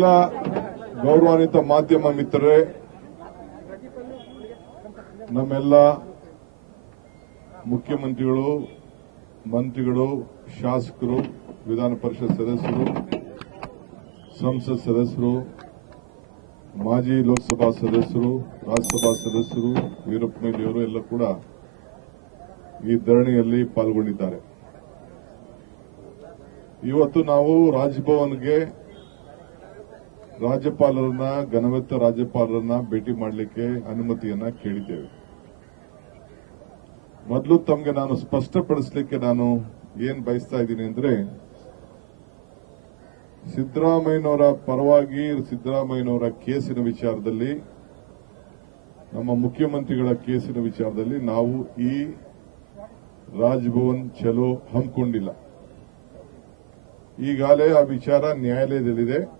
ಎಲ್ಲ ಗೌರವಾನ್ವಿತ ಮಾಧ್ಯಮ ಮಿತ್ರರೇ, ನಮ್ಮೆಲ್ಲ ಮುಖ್ಯಮಂತ್ರಿಗಳು, ಮಂತ್ರಿಗಳು, ಶಾಸಕರು, ವಿಧಾನ ಪರಿಷತ್ ಸದಸ್ಯರು, ಸಂಸತ್ ಸದಸ್ಯರು, ಮಾಜಿ ಲೋಕಸಭಾ ಸದಸ್ಯರು, ರಾಜ್ಯಸಭಾ ಸದಸ್ಯರು, ವೀರಪ್ಪ ಮೊಯ್ಲಿಯವರು ಎಲ್ಲ ಕೂಡ ಈ ಧರಣಿಯಲ್ಲಿ ಪಾಲ್ಗೊಂಡಿದ್ದಾರೆ. ಇವತ್ತು ನಾವು ರಾಜಭವನ್ಗೆ ರಾಜ್ಯಪಾಲರನ್ನ, ಘನವೆತ್ತ ರಾಜ್ಯಪಾಲರನ್ನ ಭೇಟಿ ಮಾಡಲಿಕ್ಕೆ ಅನುಮತಿಯನ್ನ ಕೇಳಿದ್ದೇವೆ. ಮೊದಲು ತಮಗೆ ನಾನು ಸ್ಪಷ್ಟಪಡಿಸಲಿಕ್ಕೆ ನಾನು ಏನ್ ಬಯಸ್ತಾ ಇದ್ದೀನಿ ಅಂದ್ರೆ, ಸಿದ್ದರಾಮಯ್ಯನವರ ಪರವಾಗಿ ಸಿದ್ದರಾಮಯ್ಯನವರ ಕೇಸಿನ ವಿಚಾರದಲ್ಲಿ, ನಮ್ಮ ಮುಖ್ಯಮಂತ್ರಿಗಳ ಕೇಸಿನ ವಿಚಾರದಲ್ಲಿ ನಾವು ಈ ರಾಜ್ಭವನ್ ಚಲೋ ಹಮ್ಮಿಕೊಂಡಿಲ್ಲ. ಈಗಾಗಲೇ ಆ ವಿಚಾರ ನ್ಯಾಯಾಲಯದಲ್ಲಿದೆ.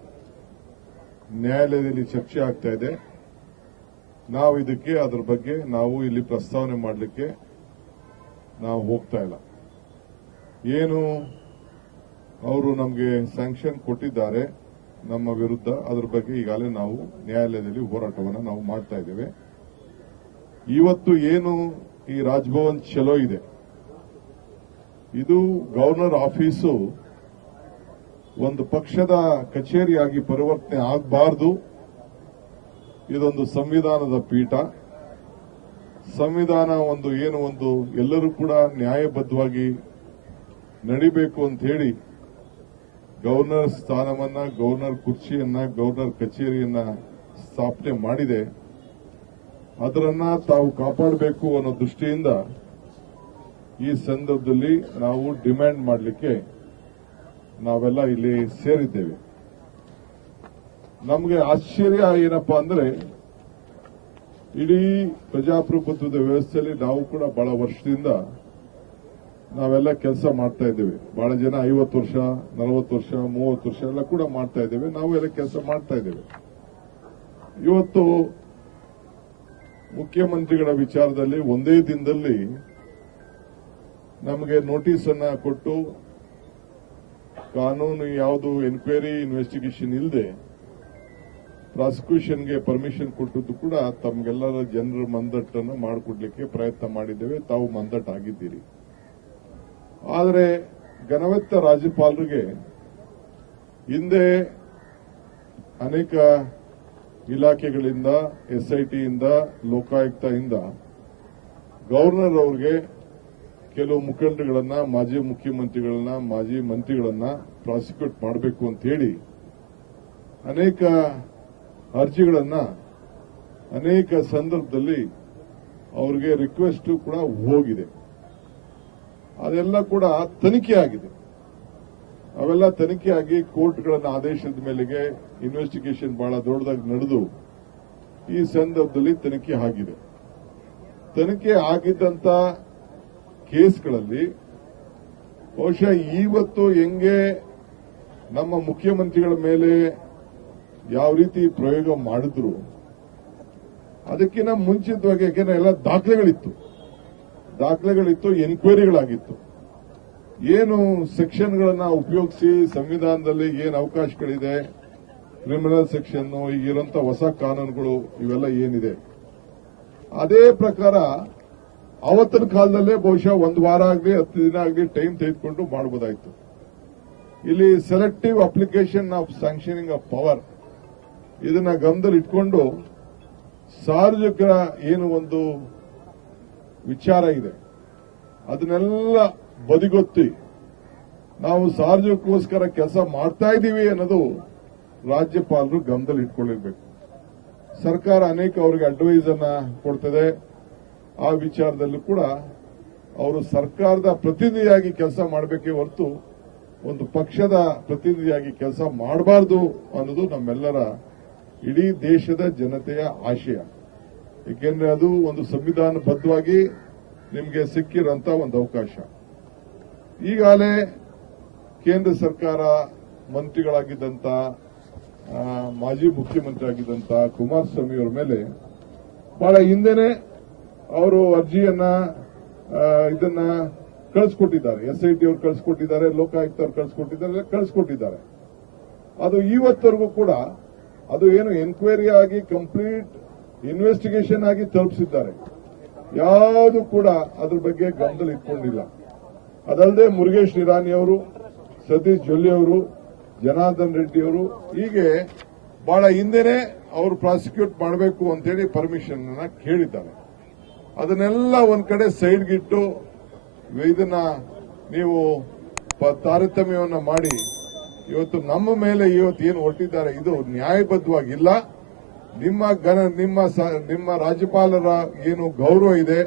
ನ್ಯಾಯಾಲಯದಲ್ಲಿ ಚರ್ಚೆ ಆಗ್ತಾ ಇದೆ. ನಾವು ಇದಕ್ಕೆ, ಅದರ ಬಗ್ಗೆ ನಾವು ಇಲ್ಲಿ ಪ್ರಸ್ತಾವನೆ ಮಾಡಲಿಕ್ಕೆ ನಾವು ಹೋಗ್ತಾ ಇಲ್ಲ. ಏನು ಅವರು ನಮಗೆ ಸ್ಯಾಂಕ್ಷನ್ ಕೊಟ್ಟಿದ್ದಾರೆ ನಮ್ಮ ವಿರುದ್ಧ, ಅದರ ಬಗ್ಗೆ ಈಗಾಗಲೇ ನಾವು ನ್ಯಾಯಾಲಯದಲ್ಲಿ ಹೋರಾಟವನ್ನು ನಾವು ಮಾಡ್ತಾ ಇದ್ದೇವೆ. ಇವತ್ತು ಏನು ಈ ರಾಜ್ಭವನ್ ಚಲೋ ಇದೆ? ಇದು ಗವರ್ನರ್ ಆಫೀಸು ಒಂದು ಪಕ್ಷದ ಕಚೇರಿಯಾಗಿ ಪರಿವರ್ತನೆ ಆಗಬಾರದು. ಇದೊಂದು ಸಂವಿಧಾನದ ಪೀಠ. ಸಂವಿಧಾನ ಒಂದು ಏನು ಒಂದು ಎಲ್ಲರೂ ಕೂಡ ನ್ಯಾಯಬದ್ಧವಾಗಿ ನಡಿಬೇಕು ಅಂತ ಹೇಳಿ ಗವರ್ನರ್ ಸ್ಥಾನವನ್ನ, ಗವರ್ನರ್ ಕುರ್ಚಿಯನ್ನ, ಗವರ್ನರ್ ಕಚೇರಿಯನ್ನ ಸ್ಥಾಪನೆ ಮಾಡಿದೆ. ಅದರನ್ನ ತಾವು ಕಾಪಾಡಬೇಕು ಅನ್ನೋ ದೃಷ್ಟಿಯಿಂದ ಈ ಸಂದರ್ಭದಲ್ಲಿ ನಾವು ಡಿಮ್ಯಾಂಡ್ ಮಾಡಲಿಕ್ಕೆ ನಾವೆಲ್ಲ ಇಲ್ಲಿ ಸೇರಿದ್ದೇವೆ. ನಮಗೆ ಆಶ್ಚರ್ಯ ಏನಪ್ಪಾ ಅಂದ್ರೆ, ಇಡೀ ಪ್ರಜಾಪ್ರಭುತ್ವದ ವ್ಯವಸ್ಥೆಯಲ್ಲಿ ನಾವು ಕೂಡ ಬಹಳ ವರ್ಷದಿಂದ ನಾವೆಲ್ಲ ಕೆಲಸ ಮಾಡ್ತಾ ಇದ್ದೇವೆ. ಬಹಳ ಜನ ಐವತ್ತು ವರ್ಷ, ನಲವತ್ತು ವರ್ಷ, ಮೂವತ್ತು ವರ್ಷ ಎಲ್ಲ ಕೂಡ ಮಾಡ್ತಾ ಇದ್ದೇವೆ. ನಾವು ಎಲ್ಲ ಕೆಲಸ ಮಾಡ್ತಾ ಇದ್ದೇವೆ. ಇವತ್ತು ಮುಖ್ಯಮಂತ್ರಿಗಳ ವಿಚಾರದಲ್ಲಿ ಒಂದೇ ದಿನದಲ್ಲಿ ನಮಗೆ ನೋಟಿಸ್ ಅನ್ನ ಕೊಟ್ಟು ಕಾನೂನು ಯಾವುದು ಎನ್ಕ್ವೈರಿ ಇನ್ವೆಸ್ಟಿಗೇಷನ್ ಇಲ್ಲದೆ ಪ್ರಾಸಿಕ್ಯೂಷನ್ಗೆ ಪರ್ಮಿಷನ್ ಕೊಟ್ಟದ್ದು ಕೂಡ ತಮಗೆಲ್ಲರ ಜನರ ಮಂದಟ್ಟನ್ನು ಮಾಡಿಕೊಡ್ಲಿಕ್ಕೆ ಪ್ರಯತ್ನ ಮಾಡಿದ್ದೇವೆ. ತಾವು ಮಂದಟ್ ಆಗಿದ್ದೀರಿ ಆದರೆ ಘನವೆತ್ತ ರಾಜ್ಯಪಾಲರಿಗೆ ಹಿಂದೆ ಅನೇಕ ಇಲಾಖೆಗಳಿಂದ ಎಸ್ಐಟಿಯಿಂದ ಲೋಕಾಯುಕ್ತದಿಂದ ಗವರ್ನರ್ ಅವರಿಗೆ ಕೆಲವು ಮುಖಂಡಗಳನ್ನ, ಮಾಜಿ ಮುಖ್ಯಮಂತ್ರಿಗಳನ್ನ, ಮಾಜಿ ಮಂತ್ರಿಗಳನ್ನ ಪ್ರಾಸಿಕ್ಯೂಟ್ ಮಾಡಬೇಕು ಅಂತ ಹೇಳಿ ಅನೇಕ ಅರ್ಜಿಗಳನ್ನ ಅನೇಕ ಸಂದರ್ಭದಲ್ಲಿ ಅವರಿಗೆ ರಿಕ್ವೆಸ್ಟ್ ಕೂಡ ಹೋಗಿದೆ. ಅದೆಲ್ಲ ಕೂಡ ತನಿಖೆ ಆಗಿದೆ. ಅವೆಲ್ಲ ತನಿಖೆ ಆಗಿ ಕೋರ್ಟ್ಗಳನ್ನ ಆದೇಶದ ಮೇಲೆಗೆ ಇನ್ವೆಸ್ಟಿಗೇಷನ್ ಬಹಳ ದೊಡ್ಡದಾಗಿ ನಡೆದು ಈ ಸಂದರ್ಭದಲ್ಲಿ ತನಿಖೆ ಆಗಿದೆ. ತನಿಖೆ ಆಗಿದ್ದಂತ ಕೇಸ್ಗಳಲ್ಲಿ ಬಹುಶಃ ಇವತ್ತು ಹೆಂಗೆ ನಮ್ಮ ಮುಖ್ಯಮಂತ್ರಿಗಳ ಮೇಲೆ ಯಾವ ರೀತಿ ಪ್ರಯೋಗ ಮಾಡಿದ್ರು, ಅದಕ್ಕಿಂತ ಮುಂಚಿತವಾಗಿ ಯಾಕೆಂದ್ರೆ ಎಲ್ಲ ದಾಖಲೆಗಳಿತ್ತು. ದಾಖಲೆಗಳಿತ್ತು, ಎನ್ಕ್ವೈರಿಗಳಾಗಿತ್ತು. ಏನು ಸೆಕ್ಷನ್ಗಳನ್ನ ಉಪಯೋಗಿಸಿ ಸಂವಿಧಾನದಲ್ಲಿ ಏನು ಅವಕಾಶಗಳಿದೆ, ಕ್ರಿಮಿನಲ್ ಸೆಕ್ಷನ್ ಈಗಿರುವಂತಹ ಹೊಸ ಕಾನೂನುಗಳು ಇವೆಲ್ಲ ಏನಿದೆ. ಅದೇ ಪ್ರಕಾರ ಅವತ್ತಿನ ಕಾಲದಲ್ಲೇ ಬಹುಶಃ ಒಂದು ವಾರ ಆಗಲಿ, ಹತ್ತು ದಿನ ಆಗಲಿ ಟೈಮ್ ತೆಗೆದುಕೊಂಡು ಮಾಡಬಹುದಾಯ್ತು ಇಲ್ಲಿ selective application of sanctioning of power ಇದನ್ನ ಗಮನದಲ್ಲಿ ಇಟ್ಕೊಂಡು ಸಾರ್ವಜನಿಕರ ಏನು ಒಂದು ವಿಚಾರ ಇದೆ. ಅದನ್ನೆಲ್ಲ ಬದಿಗೊತ್ತಿ ನಾವು ಸಾರ್ವಜನಿಕೋಸ್ಕರ ಕೆಲಸ ಮಾಡ್ತಾ ಇದ್ದೀವಿ ಅನ್ನೋದು ರಾಜ್ಯಪಾಲರು ಗಮನದಲ್ಲಿ ಇಟ್ಕೊಳ್ಳಿರ್ಬೇಕು ಸರ್ಕಾರ ಅನೇಕ ಅವರಿಗೆ ಅಡ್ವೈಸ್ ಅನ್ನ ಕೊಡ್ತದೆ. ಆ ವಿಚಾರದಲ್ಲೂ ಕೂಡ ಅವರು ಸರ್ಕಾರದ ಪ್ರತಿನಿಧಿಯಾಗಿ ಕೆಲಸ ಮಾಡಬೇಕೇ ಹೊರತು ಒಂದು ಪಕ್ಷದ ಪ್ರತಿನಿಧಿಯಾಗಿ ಕೆಲಸ ಮಾಡಬಾರದು ಅನ್ನೋದು ನಮ್ಮೆಲ್ಲರ ಇಡೀ ದೇಶದ ಜನತೆಯ ಆಶಯ. ಏಕೆಂದ್ರೆ ಅದು ಒಂದು ಸಂವಿಧಾನಬದ್ಧವಾಗಿ ನಿಮಗೆ ಸಿಕ್ಕಿರೋಂಥ ಒಂದು ಅವಕಾಶ. ಈಗಾಗಲೇ ಕೇಂದ್ರ ಸರ್ಕಾರ ಮಂತ್ರಿಗಳಾಗಿದ್ದಂಥ ಮಾಜಿ ಮುಖ್ಯಮಂತ್ರಿ ಆಗಿದ್ದಂಥ ಕುಮಾರಸ್ವಾಮಿ ಅವರ ಮೇಲೆ ಬಹಳ ಹಿಂದೆನೆ ಅವರು ಅರ್ಜಿಯನ್ನ ಇದನ್ನ ಕಳಿಸ್ಕೊಟ್ಟಿದ್ದಾರೆ. ಎಸ್ ಐ ಟಿ ಅವರು ಕಳಿಸ್ಕೊಟ್ಟಿದ್ದಾರೆ, ಲೋಕಾಯುಕ್ತ ಅವರು ಕಳಿಸ್ಕೊಟ್ಟಿದ್ದಾರೆ ಕಳಿಸ್ಕೊಟ್ಟಿದ್ದಾರೆ. ಅದು ಇವತ್ತವರೆಗೂ ಕೂಡ ಅದು ಏನು ಎನ್ಕ್ವೈರಿ ಆಗಿ ಕಂಪ್ಲೀಟ್ ಇನ್ವೆಸ್ಟಿಗೇಷನ್ ಆಗಿ ತಲುಪಿಸಿದ್ದಾರೆ. ಯಾವುದು ಕೂಡ ಅದ್ರ ಬಗ್ಗೆ ಗಮನದಲ್ಲಿ ಇಟ್ಕೊಂಡಿಲ್ಲ. ಅದಲ್ಲದೆ ಮುರುಗೇಶ್ ನಿರಾನಿ ಅವರು, ಸತೀಶ್ ಜೊಲ್ಲಿ ಅವರು, ಜನಾರ್ದನ್ ರೆಡ್ಡಿ ಅವರು, ಹೀಗೆ ಬಹಳ ಹಿಂದೆನೆ ಅವರು ಪ್ರಾಸಿಕ್ಯೂಟ್ ಮಾಡಬೇಕು ಅಂತೇಳಿ ಪರ್ಮಿಷನ್ ಕೇಳಿದ್ದಾರೆ. ಅದನ್ನೆಲ್ಲ ಒಂದ್ ಕಡೆ ಸೈಡ್ಗಿಟ್ಟು ಇದನ್ನ ನೀವು ತಾರತಮ್ಯವನ್ನ ಮಾಡಿ, ಇವತ್ತು ನಮ್ಮ ಮೇಲೆ ಇವತ್ತು ಏನು ಹೊರಟಿದ್ದಾರೆ, ಇದು ನ್ಯಾಯಬದ್ಧವಾಗಿಲ್ಲ. ನಿಮ್ಮ ಗಣ ನಿಮ್ಮ ನಿಮ್ಮ ರಾಜ್ಯಪಾಲರ ಏನು ಗೌರವ ಇದೆ,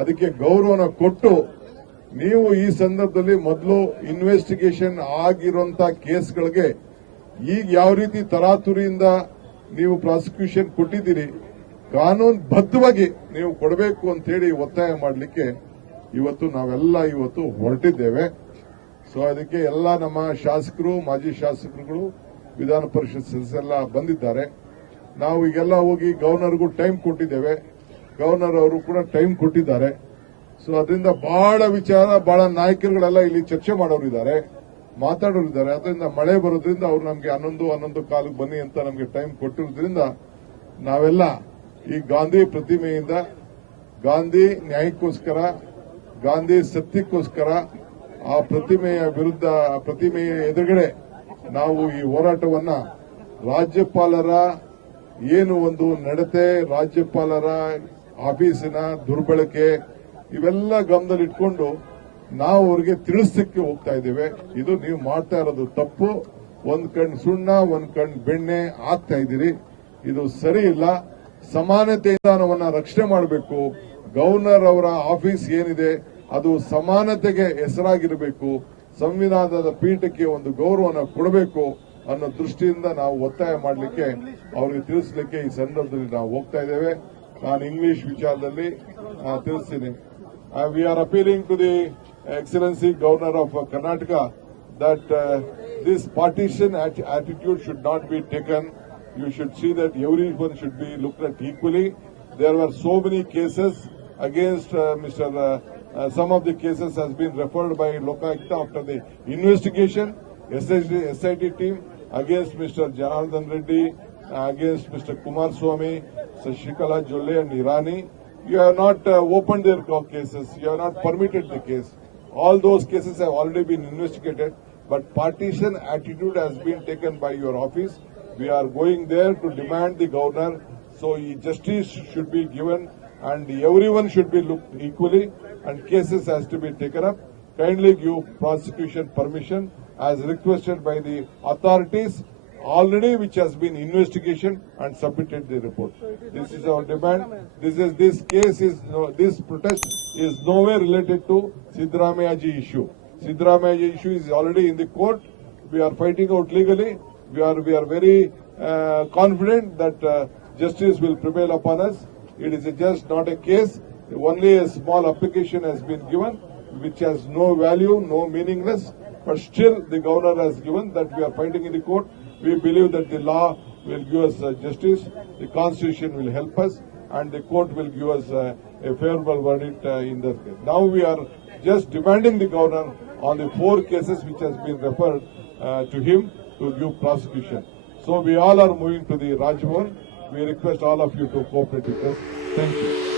ಅದಕ್ಕೆ ಗೌರವನ ಕೊಟ್ಟು ನೀವು ಈ ಸಂದರ್ಭದಲ್ಲಿ ಮೊದಲು ಇನ್ವೆಸ್ಟಿಗೇಷನ್ ಆಗಿರುವಂತ ಕೇಸ್ಗಳಿಗೆ ಈಗ ಯಾವ ರೀತಿ ತರಾತುರಿಯಿಂದ ನೀವು ಪ್ರಾಸಿಕ್ಯೂಷನ್ ಕೊಟ್ಟಿದ್ದೀರಿ ಕಾನೂನು ಬದ್ಧವಾಗಿ ನೀವು ಕೊಡಬೇಕು ಅಂತ ಹೇಳಿ ಒತ್ತಾಯ ಮಾಡಲಿಕ್ಕೆ ಇವತ್ತು ನಾವೆಲ್ಲ ಇವತ್ತು ಹೊರಟಿದ್ದೇವೆ. ಸೊ ಅದಕ್ಕೆ ಎಲ್ಲ ನಮ್ಮ ಶಾಸಕರು, ಮಾಜಿ ಶಾಸಕರುಗಳು, ವಿಧಾನ ಪರಿಷತ್ ಸದಸ್ಯರೆಲ್ಲ ಬಂದಿದ್ದಾರೆ. ನಾವು ಈಗೆಲ್ಲ ಹೋಗಿ ಗವರ್ನರ್ಗೂ ಟೈಮ್ ಕೊಟ್ಟಿದ್ದೇವೆ. ಗವರ್ನರ್ ಅವರು ಕೂಡ ಟೈಮ್ ಕೊಟ್ಟಿದ್ದಾರೆ. ಸೊ ಅದರಿಂದ ಬಹಳ ವಿಚಾರ ಬಹಳ ನಾಯಕರುಗಳೆಲ್ಲ ಇಲ್ಲಿ ಚರ್ಚೆ ಮಾಡೋರಿದ್ದಾರೆ ಮಾತಾಡೋರಿದ್ದಾರೆ ಅದರಿಂದ ಮಳೆ ಬರೋದ್ರಿಂದ ಅವ್ರು ನಮಗೆ ಹನ್ನೊಂದು ಹನ್ನೊಂದು ಕಾಲಕ್ಕೆ ಬನ್ನಿ ಅಂತ ನಮಗೆ ಟೈಮ್ ಕೊಟ್ಟಿರೋದ್ರಿಂದ ನಾವೆಲ್ಲ ಈ ಗಾಂಧಿ ಪ್ರತಿಮೆಯಿಂದ ಗಾಂಧಿ ನ್ಯಾಯಕ್ಕೋಸ್ಕರ, ಗಾಂಧಿ ಸತ್ಯಕ್ಕೋಸ್ಕರ ಆ ಪ್ರತಿಮೆಯ ವಿರುದ್ಧ ಪ್ರತಿಮೆಯ ಎದುರುಗಡೆ ನಾವು ಈ ಹೋರಾಟವನ್ನ ರಾಜ್ಯಪಾಲರ ಏನು ಒಂದು ನಡತೆ, ರಾಜ್ಯಪಾಲರ ಆಫೀಸಿನ ದುರ್ಬಳಕೆ ಇವೆಲ್ಲ ಗಮನದಲ್ಲಿಟ್ಕೊಂಡು ನಾವು ಅವ್ರಿಗೆ ತಿಳಿಸಕ್ಕೆ ಹೋಗ್ತಾ ಇದ್ದೇವೆ. ಇದು ನೀವು ಮಾಡ್ತಾ ಇರೋದು ತಪ್ಪು. ಒಂದ್ ಕಣ್ ಸುಣ್ಣ, ಒಂದ್ ಕಣ್ ಬೆಣ್ಣೆ ಆಗ್ತಾ ಇದ್ದೀರಿ. ಇದು ಸರಿ ಇಲ್ಲ. ಸಮಾನತೆಯಿಂದ ರಕ್ಷಣೆ ಮಾಡಬೇಕು. ಗವರ್ನರ್ ಅವರ ಆಫೀಸ್ ಏನಿದೆ, ಅದು ಸಮಾನತೆಗೆ ಹೆಸರಾಗಿರಬೇಕು. ಸಂವಿಧಾನದ ಪೀಠಕ್ಕೆ ಒಂದು ಗೌರವನ ಕೊಡಬೇಕು ಅನ್ನೋ ದೃಷ್ಟಿಯಿಂದ ನಾವು ಒತ್ತಾಯ ಮಾಡಲಿಕ್ಕೆ, ಅವರಿಗೆ ತಿಳಿಸಲಿಕ್ಕೆ ಈ ಸಂದರ್ಭದಲ್ಲಿ ನಾವು ಹೋಗ್ತಾ ಇದ್ದೇವೆ. ನಾನು ಇಂಗ್ಲಿಷ್ ವಿಚಾರದಲ್ಲಿ ತಿಳಿಸ್ತೀನಿ. We are appealing to the excellency governor of Karnataka that this partition attitude should not be taken. You should see that everyone should be looked at equally. There were so many cases against uh, Mr. Uh, uh, some of the cases has been referred by Lokayukta after the investigation. SIT, SIT team against Mr. Janardhan Reddy, against Mr. Kumar Swamy, Shashikala Jolle and Irani. You have not uh, opened their cases. You have not permitted the case. All those cases have already been investigated, but partition attitude has been taken by your office. We are going there to demand the governor, so justice should be given and everyone should be looked equally and cases has to be taken up. Kindly give prosecution permission as requested by the authorities already which has been investigation and submitted the report. This is our demand. This is, this case is, no- this protest is nowhere related to Sidramaya issue. Sidramaya issue is already in the court. We are fighting out legally. We are, we are very uh, confident that uh, justice will prevail upon us. It is just not a case. Only a small application has been given, which has no value, no meaningless. But still, the governor has given that we are fighting in the court. We believe that the law will give us uh, justice, the constitution will help us, and the court will give us uh, a favorable verdict uh, in this case. Now we are just demanding the governor on the four cases which has been referred uh, to him to give prosecution. So we all are moving to the Rajbhavan. We request all of you to cooperate with us. Thank you.